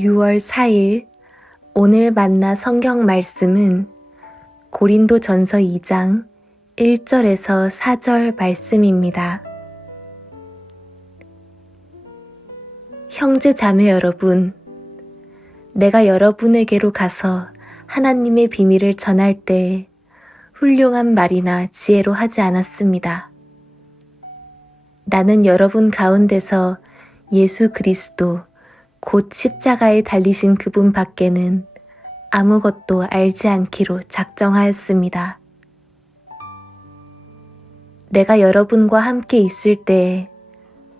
6월 4일 오늘 만나 성경 말씀은 고린도전서 2장 1절에서 4절 말씀입니다. 형제 자매 여러분, 내가 여러분에게로 가서 하나님의 비밀을 전할 때 훌륭한 말이나 지혜로 하지 않았습니다. 나는 여러분 가운데서 예수 그리스도 곧 십자가에 달리신 그분 밖에는 아무것도 알지 않기로 작정하였습니다. 내가 여러분과 함께 있을 때에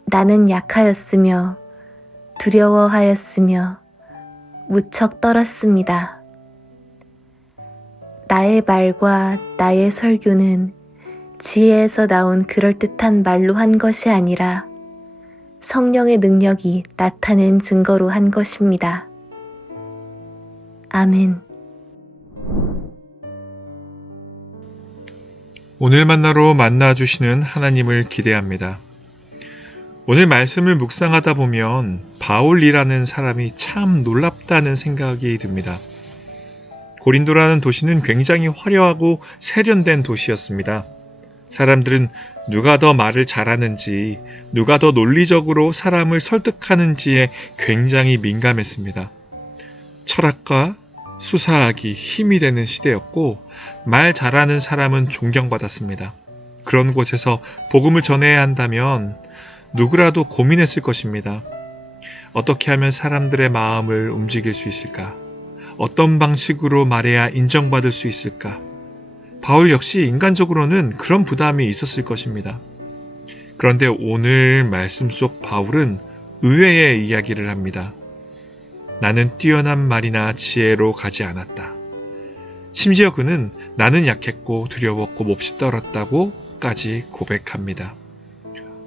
나는 약하였으며 두려워하였으며 무척 떨었습니다. 나의 말과 나의 설교는 지혜에서 나온 그럴듯한 말로 한 것이 아니라 성령의 능력이 나타낸 증거로 한 것입니다. 아멘. 오늘 만나러 만나주시는 하나님을 기대합니다. 오늘 말씀을 묵상하다 보면 바울이라는 사람이 참 놀랍다는 생각이 듭니다. 고린도라는 도시는 굉장히 화려하고 세련된 도시였습니다. 사람들은 누가 더 말을 잘하는지, 누가 더 논리적으로 사람을 설득하는지에 굉장히 민감했습니다. 철학과 수사하기 힘이 되는 시대였고, 말 잘하는 사람은 존경받았습니다. 그런 곳에서 복음을 전해야 한다면 누구라도 고민했을 것입니다. 어떻게 하면 사람들의 마음을 움직일 수 있을까? 어떤 방식으로 말해야 인정받을 수 있을까? 바울 역시 인간적으로는 그런 부담이 있었을 것입니다. 그런데 오늘 말씀 속 바울은 의외의 이야기를 합니다. 나는 뛰어난 말이나 지혜로 가지 않았다. 심지어 그는 나는 약했고 두려웠고 몹시 떨었다고까지 고백합니다.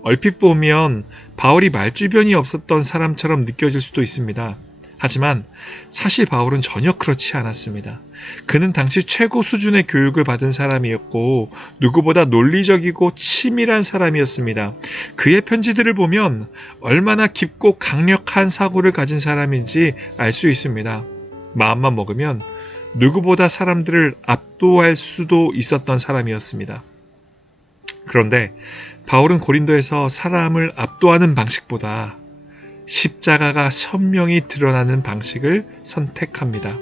얼핏 보면 바울이 말주변이 없었던 사람처럼 느껴질 수도 있습니다. 하지만 사실 바울은 전혀 그렇지 않았습니다. 그는 당시 최고 수준의 교육을 받은 사람이었고 누구보다 논리적이고 치밀한 사람이었습니다. 그의 편지들을 보면 얼마나 깊고 강력한 사고를 가진 사람인지 알 수 있습니다. 마음만 먹으면 누구보다 사람들을 압도할 수도 있었던 사람이었습니다. 그런데 바울은 고린도에서 사람을 압도하는 방식보다 십자가가 선명히 드러나는 방식을 선택합니다.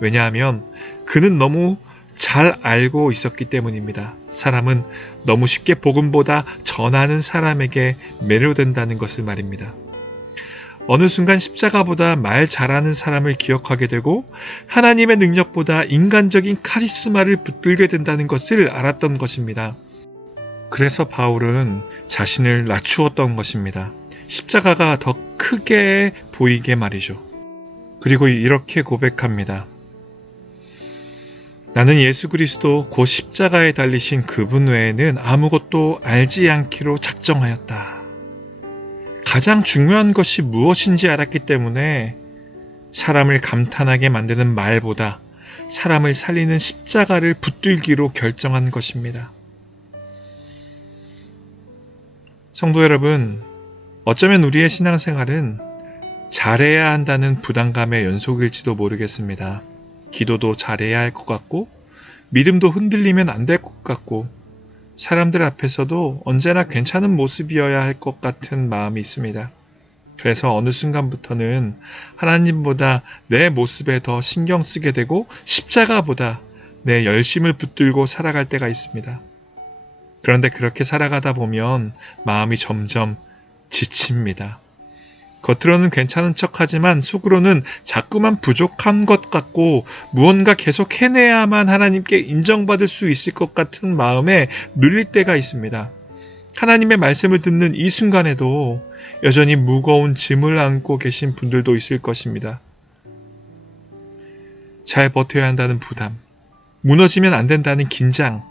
왜냐하면 그는 너무 잘 알고 있었기 때문입니다. 사람은 너무 쉽게 복음보다 전하는 사람에게 매료된다는 것을 말입니다. 어느 순간 십자가보다 말 잘하는 사람을 기억하게 되고 하나님의 능력보다 인간적인 카리스마를 붙들게 된다는 것을 알았던 것입니다. 그래서 바울은 자신을 낮추었던 것입니다. 십자가가 더 크게 보이게 말이죠. 그리고 이렇게 고백합니다. 나는 예수 그리스도 곧 십자가에 달리신 그분 외에는 아무것도 알지 않기로 작정하였다. 가장 중요한 것이 무엇인지 알았기 때문에 사람을 감탄하게 만드는 말보다 사람을 살리는 십자가를 붙들기로 결정한 것입니다. 성도 여러분, 어쩌면 우리의 신앙생활은 잘해야 한다는 부담감의 연속일지도 모르겠습니다. 기도도 잘해야 할 것 같고 믿음도 흔들리면 안 될 것 같고 사람들 앞에서도 언제나 괜찮은 모습이어야 할 것 같은 마음이 있습니다. 그래서 어느 순간부터는 하나님보다 내 모습에 더 신경 쓰게 되고 십자가보다 내 열심을 붙들고 살아갈 때가 있습니다. 그런데 그렇게 살아가다 보면 마음이 점점 지칩니다. 겉으로는 괜찮은 척하지만 속으로는 자꾸만 부족한 것 같고 무언가 계속 해내야만 하나님께 인정받을 수 있을 것 같은 마음에 눌릴 때가 있습니다. 하나님의 말씀을 듣는 이 순간에도 여전히 무거운 짐을 안고 계신 분들도 있을 것입니다. 잘 버텨야 한다는 부담, 무너지면 안 된다는 긴장,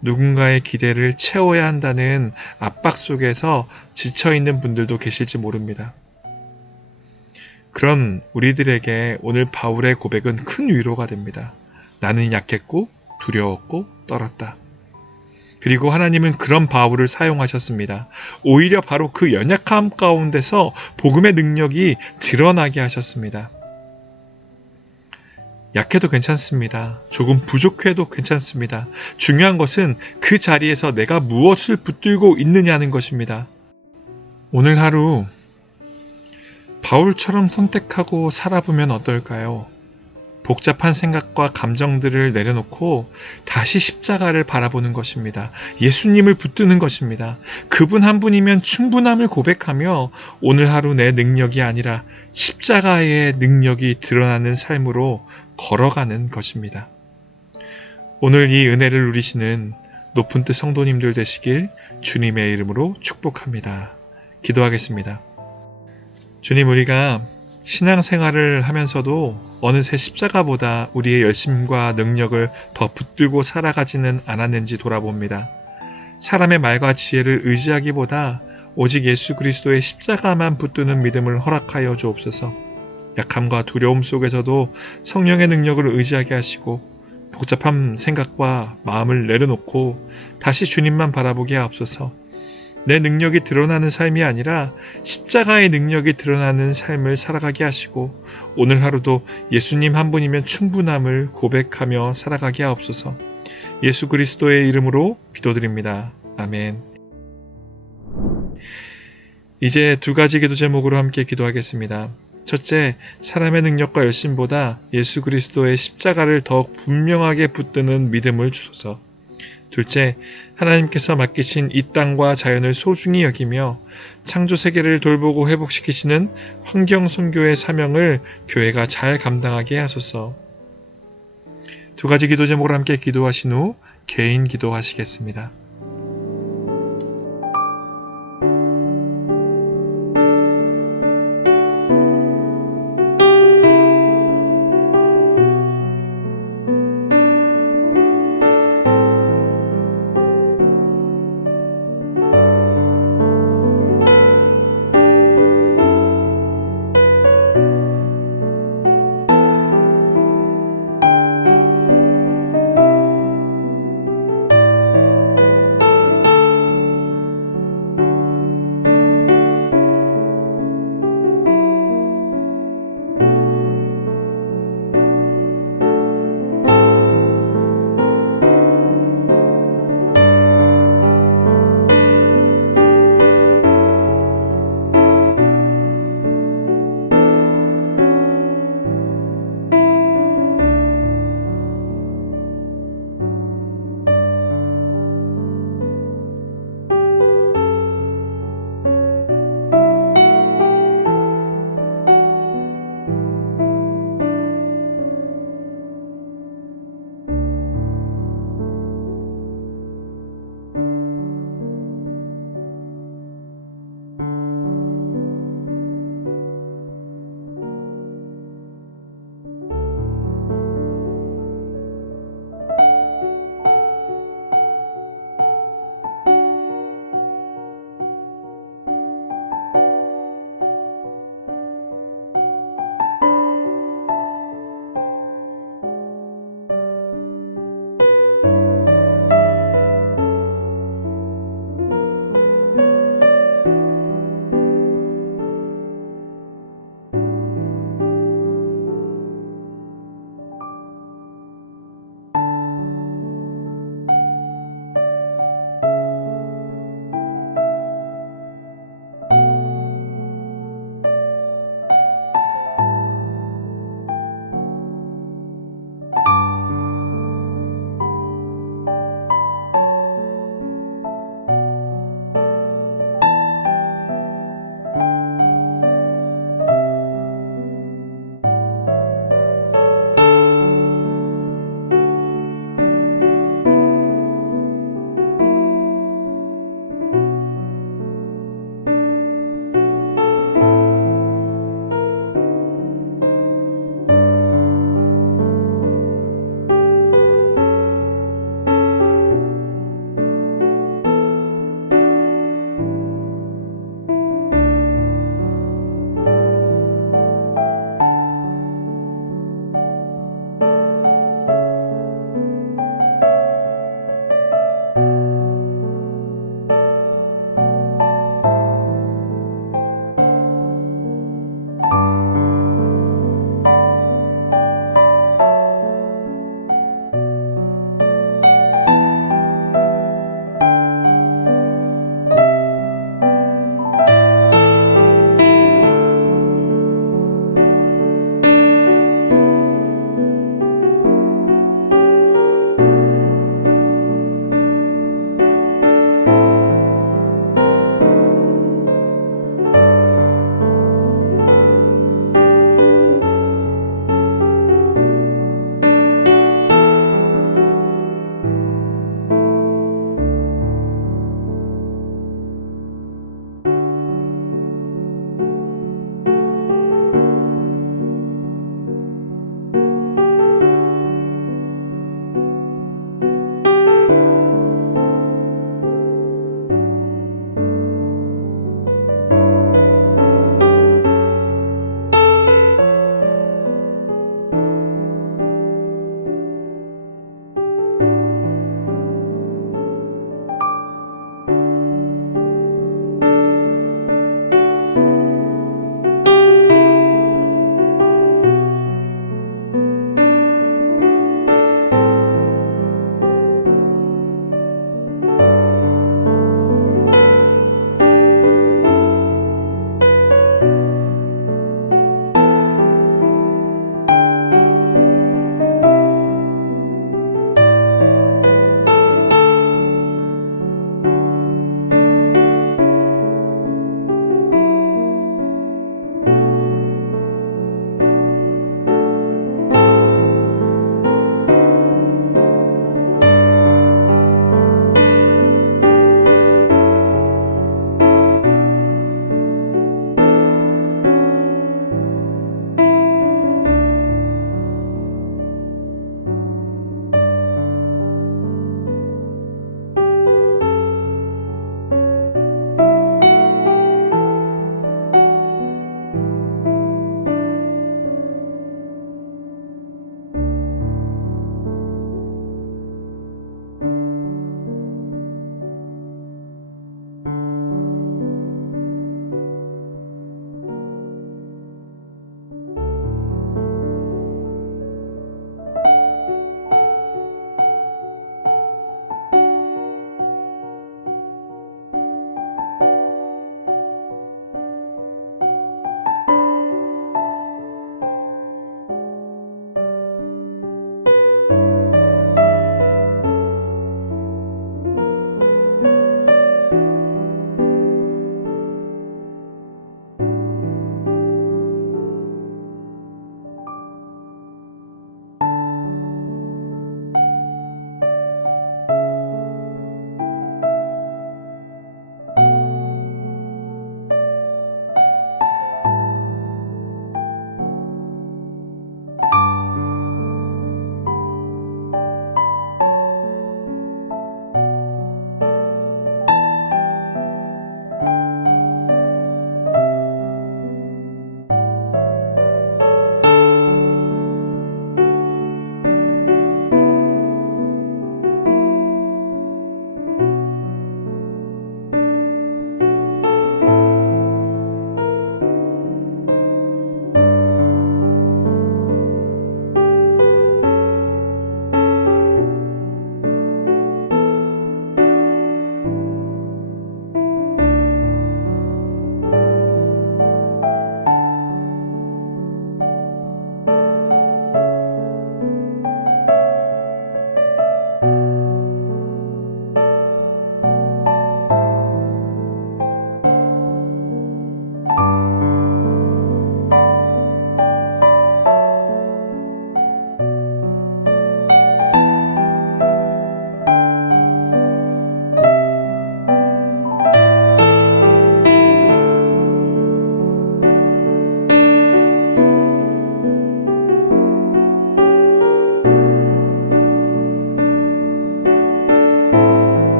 누군가의 기대를 채워야 한다는 압박 속에서 지쳐있는 분들도 계실지 모릅니다. 그런 우리들에게 오늘 바울의 고백은 큰 위로가 됩니다. 나는 약했고 두려웠고 떨었다. 그리고 하나님은 그런 바울을 사용하셨습니다. 오히려 바로 그 연약함 가운데서 복음의 능력이 드러나게 하셨습니다. 약해도 괜찮습니다. 조금 부족해도 괜찮습니다. 중요한 것은 그 자리에서 내가 무엇을 붙들고 있느냐는 것입니다. 오늘 하루 바울처럼 선택하고 살아보면 어떨까요? 복잡한 생각과 감정들을 내려놓고 다시 십자가를 바라보는 것입니다. 예수님을 붙드는 것입니다. 그분 한 분이면 충분함을 고백하며 오늘 하루 내 능력이 아니라 십자가의 능력이 드러나는 삶으로 걸어가는 것입니다. 오늘 이 은혜를 누리시는 높은 뜻 성도님들 되시길 주님의 이름으로 축복합니다. 기도하겠습니다. 주님, 우리가 신앙생활을 하면서도 어느새 십자가보다 우리의 열심과 능력을 더 붙들고 살아가지는 않았는지 돌아봅니다. 사람의 말과 지혜를 의지하기보다 오직 예수 그리스도의 십자가만 붙드는 믿음을 허락하여 주옵소서. 약함과 두려움 속에서도 성령의 능력을 의지하게 하시고 복잡한 생각과 마음을 내려놓고 다시 주님만 바라보게 하옵소서. 내 능력이 드러나는 삶이 아니라 십자가의 능력이 드러나는 삶을 살아가게 하시고 오늘 하루도 예수님 한 분이면 충분함을 고백하며 살아가게 하옵소서. 예수 그리스도의 이름으로 기도드립니다. 아멘. 이제 두 가지 기도 제목으로 함께 기도하겠습니다. 첫째, 사람의 능력과 열심보다 예수 그리스도의 십자가를 더욱 분명하게 붙드는 믿음을 주소서. 둘째, 하나님께서 맡기신 이 땅과 자연을 소중히 여기며 창조 세계를 돌보고 회복시키시는 환경 선교의 사명을 교회가 잘 감당하게 하소서. 두 가지 기도 제목을 함께 기도하신 후 개인 기도하시겠습니다.